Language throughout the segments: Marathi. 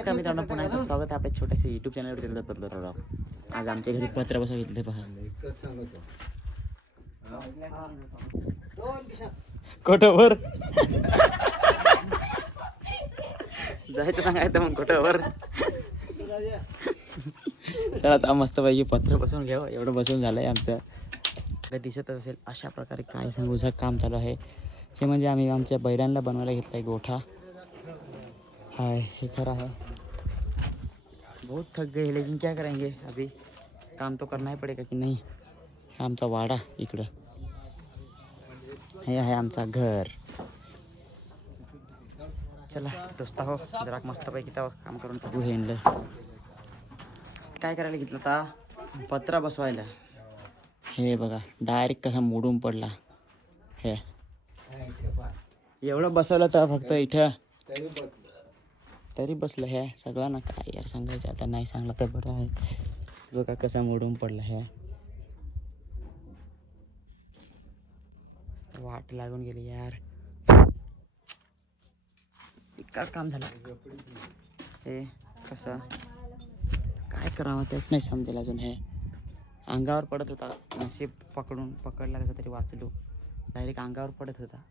नमस्कार मित्रांनो, पुन्हा एकदा स्वागत आहे आपल्या छोट्याशा युट्यूब चॅनलवर. आज आमच्या घरी पत्र बसवले पहा. कोटावर जायचं सांगायचं मग कोटावर. चला आता मस्त पैकी पत्र बसवून घ्यावं. एवढं बसवून झालंय आमचं. दिसतच असेल अशा प्रकारे काय सांगू काम चालू आहे. हे म्हणजे आम्ही आमच्या बैलांना बनवायला घेतलाय गोठा. हाय हे खरं है. बहुत थक गए लेकिन क्या करेंगे, अभी काम तो करना ही पड़ेगा कि नहीं. हा आमचा वाडा इकडं. हे आहे आमचा घर. चला दोस्ता हो, जरा मस्तपैकी तर काम करून टाकू. हेंडलं काय करायला घेतलं आता, पत्रा बसवायला. हे बघा डायरेक्ट कसा मोडून पडला. हे एवढं बसवलं तर फक्त इथं तरी बसलं. हे सगळं ना काय यार सांगायचं, आता नाही सांगलं तर बरं आहे. बघा कसा मोडून पडला. हे वाट लागून गेली यार. इतका काम झालं. हे कसं काय करावं तेच नाही समजेल अजून. हे अंगावर पडत होता. नशीब पकडला कसं तरी वाचलो. डायरेक्ट अंगावर पडत होता.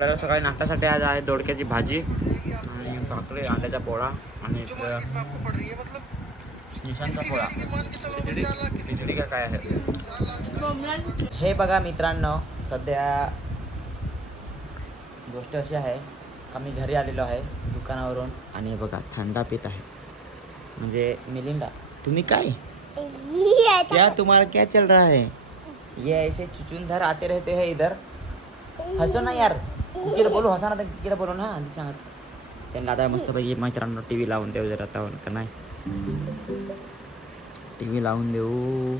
आपल्याला सकाळी नाश्त्यासाठी आज आहे दोडक्याची भाजी आणि भाकरी, अंड्याचा पोळा आणि निशांचा पोळा. खिचडी का काय आहे हे बघा मित्रांनो. सध्या गोष्ट अशी आहे का मी घरी आलेलो आहे दुकानावरून आणि बघा थंडा पित आहे. म्हणजे मिलिंदा तुम्ही काय क्या तुम्हारा क्या चल रहा है. ये ऐसे चुचुंदर आते रहते हैं इधर. हसो ना यार, किती बोलू हसा ना, किती बोलू ना आधी सांगत. त्यांना आता मस्त पाहिजे मित्रांनो टी व्ही लावून देऊ जरा. आता का नाही टी व्ही लावून देऊ.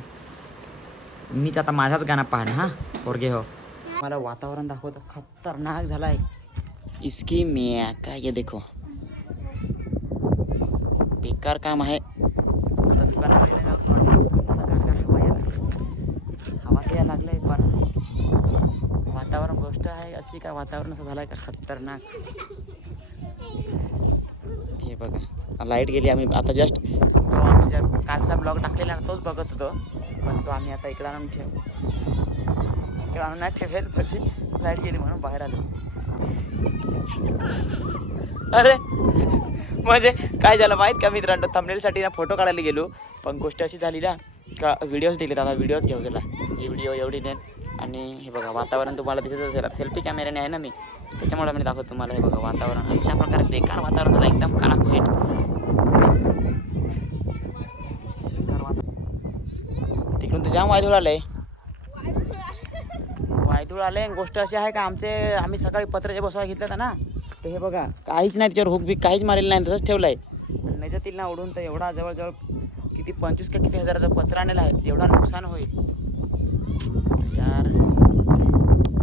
मीच आता माझाच गाणं पाहणं. हा पोरगे हो. मला वातावरण दाखवतं खतरनाक झालाय. इसकी मिया काय ये देखो बेकार काम आहे. आता दुकानात हवाच यायला लागलंय. पण वातावरण गोष्ट आहे अशी का, वातावरण असं झालंय का खतरनाक. हे बघा लाईट गेली. आम्ही आता जस्ट तो आम्ही जर कालचा ब्लॉग टाकलेला तोच बघत होतो. पण तो आम्ही आता इकडे आणून नाही ठेवेल. म्हणजे लाईट गेली म्हणून बाहेर आलो. अरे म्हणजे काय झालं माहीत का मित्रांनो, थंबनेलसाठी ना फोटो काढायला गेलो. पण गोष्ट अशी झाली ना का व्हिडिओज दिलेत. आता व्हिडिओज घेऊ झाला. ही व्हिडिओ एवढी नाही. आणि हे बघा वातावरण तुम्हाला दिसत असेल. सेल्फी कॅमेऱ्याने आहे ना मी, त्याच्यामुळे मी दाखवतो तुम्हाला. हे बघा वातावरण अशा प्रकारे बेकार वातावरण झालं. एकदम काळा भेट. तिकडून तर जाम वायधूळ आलंय. वायधूळ आलंय. गोष्ट अशी आहे का आम्ही सकाळी पत्र जे बसवायला घेतलं होतं ना, तर हे बघा काहीच नाही त्याच्यावर. हुक बी काहीच मारेल नाही, तसंच ठेवलं आहे. नजतील ना उडून तर एवढा जवळजवळ किती 25 का किती हजाराचं पत्र आणलेलं आहे. जेवढा नुकसान होईल यार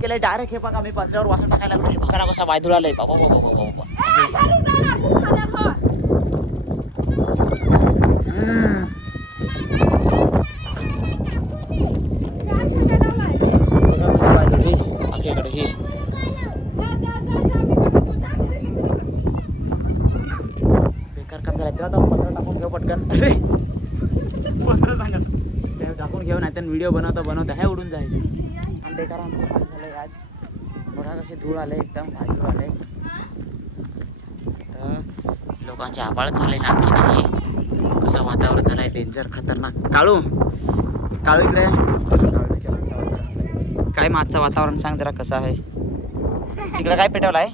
केलं डायरेक्ट. हे बघा मी पत्र्यावर वासा टाकायला लागलो. हे बघा कसा वायधूळ आलंय. बाबा आखेकडे हे बेकार काम झालं. त्याला पत्र टाकून घेऊ पटकन. अरे पत्र सांगा त्या टाकून घेऊ, नाही तर व्हिडिओ बनवता हे उडून जायचं. आणि बेकार आमचं काम झालंय आज. बघा कसे धूळ आले, एकदम वायधूळ आले. तर लोकांचे आबाळच झाले ना की नाही. कसं वातावरण झालंय डेंजर खतरनाक. काळू इकडे काय मागचं वातावरण सांग जरा कसं आहे. तिकडे काय पेटवलं आहे.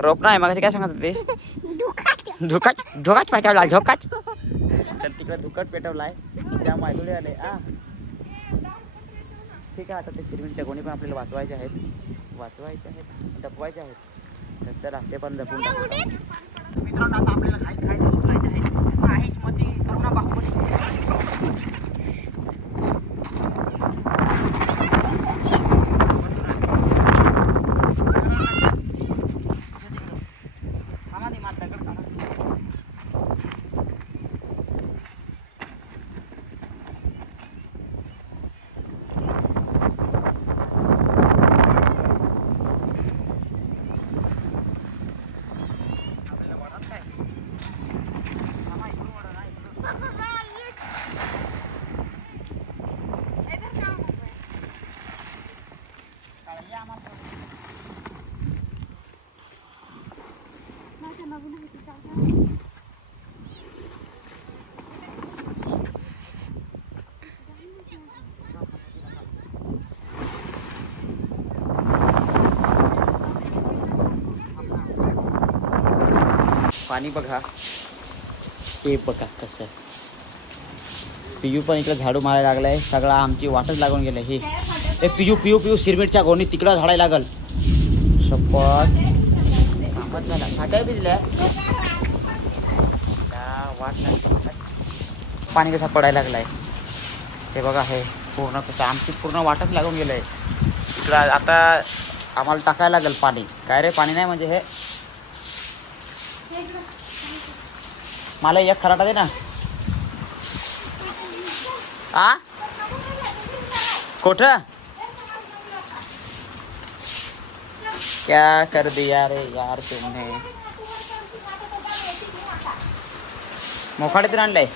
रोप नाही मग काय सांगत होतेस. धुकाच पेटवला. धोकाच तर तिकडे धुकट पेटवला आहे. त्या मायधुळे आले. ठीक आहे. आता ते सिरमिटच्या गोणी पण आपल्याला वाचवायचे आहेत, दपवायचे आहेत. तर चला ते पण दपून टाकू मित्रांनो. आता आपल्याला काय उचलायचं आहे. आहेच मग ती करुणा बाहुबली. पाणी बघा, हे बघा कसं. पियू पण इकडे झाडू मारायला लागलाय, सगळा आमची वाटच लागून गेलं. हे पियू सिरमिटच्या गोणी तिकडं झाडायला लागल. शपथ कामच झाला, फाट्या भिजल्या. वाट पाणी कसा पडायला लागलाय ते बघा. हे पूर्ण कसं आमची पूर्ण वाटच लागून गेलंय. इकडं आता आम्हाला टाकायला लागेल पाणी. काय रे पाणी नाही म्हणजे हे, मला एक खराटा दे ना. आ कुठं क्या कर दिया रे यार तुमने. मोखाड्यातून आणलंय.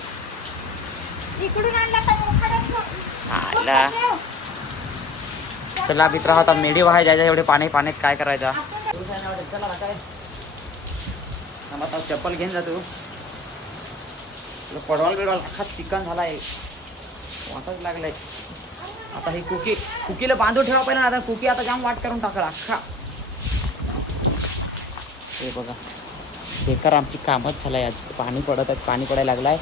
आला चला मित्र, आता मेढी वाहाय जायचं. एवढे पाण्यात काय करायचं. चला काय आता चप्पल घेऊन जातो. पडवाल बिडवाल अख्खा चिकन झालाय, वाटच लागलाय. आता ही कुकीला बांधून ठेवा पहिला. आता कुकी आता जाम वाट करून टाकल अख्खा. हे बघा बेकार आमची कामच झालंय आज. पाणी पडायला लागलाय.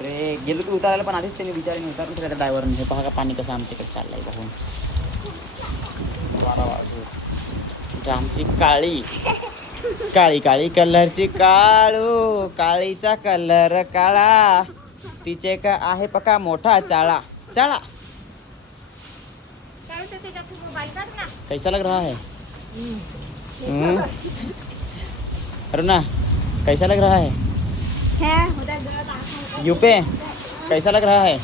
अरे गेलो की उतारायला, पण आधीच त्याने विचाराने उतारून ठेवलं ड्रायव्हरने. हे बघा पाणी कसं आमच्याकडे चाललंय बघून. आमची काळी कलरची काळू, काळीचा कलर काळा, तिचे का आहे पका मोठा चाळा. कैसा लग रहा है अरुणा, कैसा लग रहा है यूपे, कैसा लग रहा है.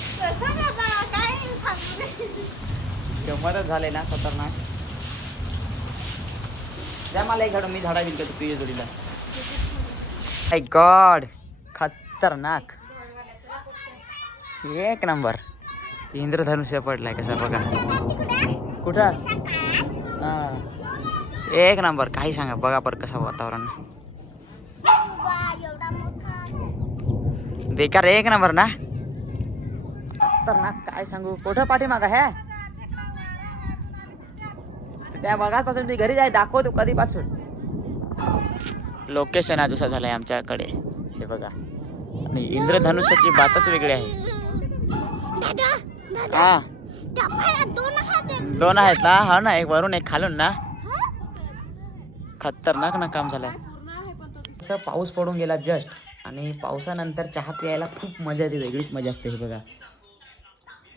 गमतच झाले ना खतरनाक. द्या मला एक झाडू, मी झाडा बिल करतो तुझ्या जोडीला. माय गॉड खतरनाक, एक नंबर. इंद्रधनुष्य पडलाय कसा बघा. कुठं हां एक नंबर. काही सांगा बघा बरं कसं वातावरण. बेकार एक नंबर ना, खतरनाक. काय सांगू. कुठं पाठीमागा हे त्या बघापासून मी घरी जाय दाखवतो कधीपासून. लोकेशन आज असं झालंय आमच्याकडे. हे बघा, आणि इंद्रधनुष्याची बातच वेगळी आहे. हा दोन आहेत ना. हा ना, एक वरून एक खालून ना. खतरनाक ना काम झालंय. असं पाऊस पडून गेला जस्ट, आणि पावसानंतर चहा प्यायला खूप मजा येते, वेगळीच मजा असते. हे बघा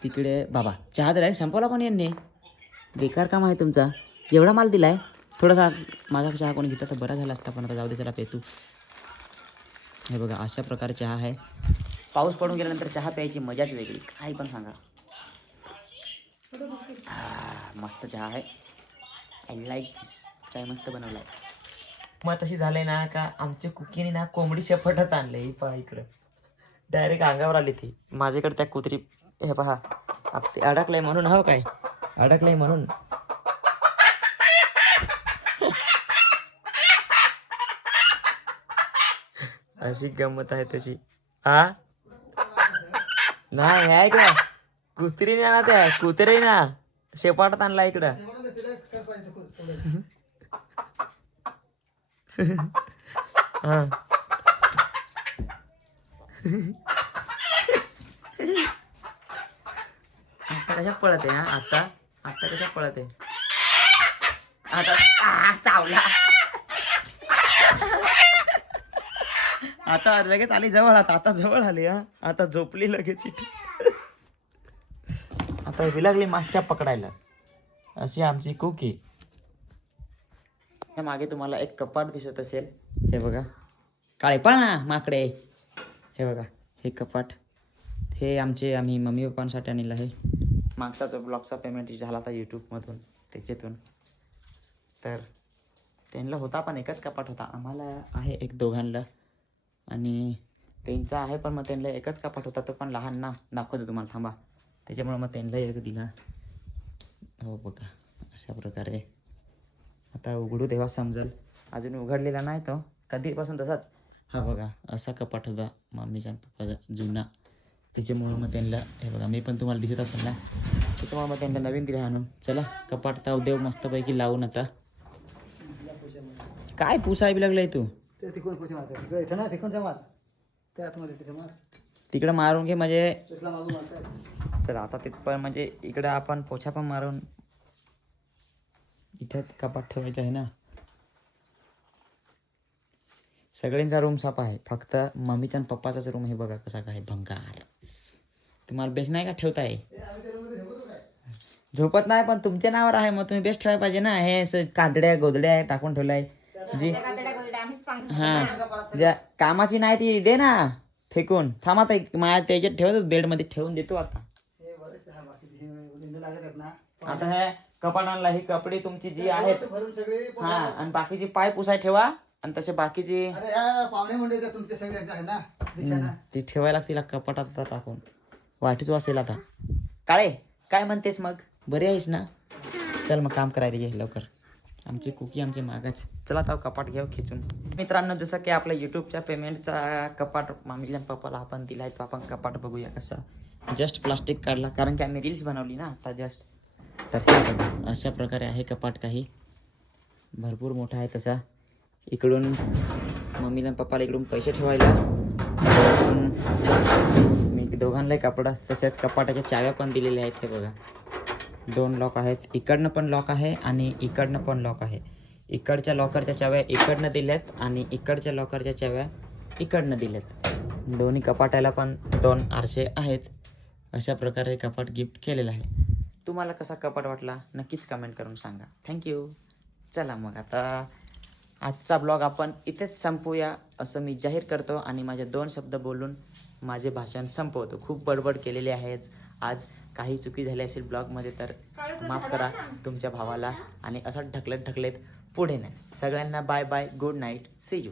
तिकडे बाबा चहा दिलाय, संपवला पण यांनी. बेकार काम आहे तुमचा. एवढा माल दिलाय. थोडासा माझा चहा कोणी घेतला तर बरा झाला असता, पण आता जाऊ दे चला पेतू. हे बघा अशा प्रकारे चहा आहे. पाऊस पडून गेल्यानंतर चहा प्यायची मजाच वेगळी, काही पण सांगा. मस्त चहा आहे. आय लाईक दिस. चाय मस्त बनवलाय. मग तशी झालंय ना का आमच्या कुकीने ना कोंबडी शेपटत आणले. ही पहा इकडं डायरेक्ट अंगावर आली ती. माझ्याकडे त्या कुत्री हे पहा ते अडकलंय म्हणून. हो काय अडकलंय म्हणून. अशी गंमत आहे त्याची. हा नाही आहे का कुत्रीने ना, त्या कुत्रे ना शेपाटात आणला इकडं. हा आता कशा पळत आहे. आता कशा पळत आहे. आता चावला. आता लगेच आली जवळ. आता जवळ आली. आता झोपली लगेच. आता लागली मास्क्या पकडायला. अशी आमची कुकी. मागे तुम्हाला एक कपाट दिसत असेल. हे बघा काळे ना माकडे. हे बघा हे कपाट. हे आम्ही मम्मी पप्पांसाठी आणलेलं आहे. मागचा जो ब्लॉगचा पेमेंट झाला होता यूट्यूबमधून, त्याच्यातून. तर त्यांना होता पण एकच कपाट होता. आम्हाला आहे एक दोघांना, आणि त्यांचा आहे पण मग त्यांना एकच कपाट होता. तो पण लहान ना, दाखवतो तुम्हाला थांबा. त्याच्यामुळे मग त्यांना एक दिला. हो बघा अशा प्रकारे. आता उघडू तेव्हा समजेल. अजून उघडलेला नाही तो कधीपासून तसाच. हा बघा असा कपाट होता मम्मीचा पप्पाचा जुना. त्याच्यामुळं मग त्यांना हे बघा, मी पण तुम्हाला दिसत असेल ना, त्याच्यामुळे मग त्यांना नवीन दिला आणून. चला कपाट ताव देव मस्तपैकी लावून. आता काय पुसाय बी लागलाय तू. ते तिकडून पुढचे मारतात तिकडे इथं ना तिकडून मार त्या आतमध्ये तिथे मार तिकडं मारून घे म्हणजे तिथला मागून मारतात. चला आता तिथपर्यंत म्हणजे इकडं आपण पोछा पण मारून इथे कपाट ठेवायचं आहे ना. सगळ्यांचा रूम साफ आहे, फक्त मम्मीचा आणि पप्पाचाच रूम हे बघा कसा काय भंगार. तुम्हाला बेस्ट नाही का ठेवताय? झोपत नाही पण तुमच्या नावावर आहे, मग तुम्ही बेस्ट ठेवायला पाहिजे ना. हे असं कादड्या गोदड्या टाकून ठेवलाय जी हा ज्या कामाची नाही ती दे ना फेकून. थांब आता माझ्या त्याच्यात ठेवतो, बेडमध्ये ठेवून देतो आता. हे बरेच हा बाकी हे लिंबू लागत आहेत ना. आता हे कपाटांना ही कपडे तुमची जी आहेत भरून सगळे हा, आणि बाकीची पाय पुसाय ठेवा आणि तसे बाकीची अरे ह्या पाहुणे मंडळीचं तुमच्या सगळ्यांचं आहे ना बिछाना. ती ठेवायला लागतील कपाटात आता टाकून. वाटीच वासेल आता. काळे काय म्हणतेस मग, बरे आहेस ना? चल मग काम करायला ये लवकर, आमची कुकी आमचे मागाच. चला आता कपाट घेऊ खिचून. मित्रांनो, जसं की आपल्या यूट्यूबच्या पेमेंटचा कपाट मामील्या पप्पाला आपण दिलाय, तो आपण कपाट बघूया कसा. जस्ट प्लास्टिक काढला कारण की आम्ही रील्स बनवली ना आता जस्ट. तर हे बघा अशा प्रकारे आहे कपाट, काही भरपूर मोठा आहे तसा. इकडून मम्मीला पप्पाला इकडून पैसे ठेवायला, मी दोघांनाही कपडा तसेच कपाटाच्या चाव्या पण दिलेल्या आहेत. हे बघा 2 लॉक आहेत, इकडनं पण लॉक आहे आणि इकडनं पण लॉक आहे. इकडच्या लॉकरच्या चाव्या इकडनं दिल्यात आणि इकडच्या लॉकरच्या चाव्या इकडनं दिल्यात. दोन्ही कपाटाला पण 2 आरसे आहेत. अशा प्रकारे कपाट गिफ्ट केलेलं आहे. तुम्हाला कसा कपाट वाटला नक्कीच कमेंट करून सांगा. थँक्यू. चला मग आता आजचा ब्लॉग आपण इथेच संपवूया असं मी जाहीर करतो आणि माझे 2 शब्द बोलून माझे भाषण संपवतो. खूप बडबड केलेली आहेच आज. काही चुकी झाली असेल ब्लॉगमध्ये तर माफ करा तुमच्या भावाला. आणि असं ढकलत पुढे नाही. सगळ्यांना bye bye, good night, see you.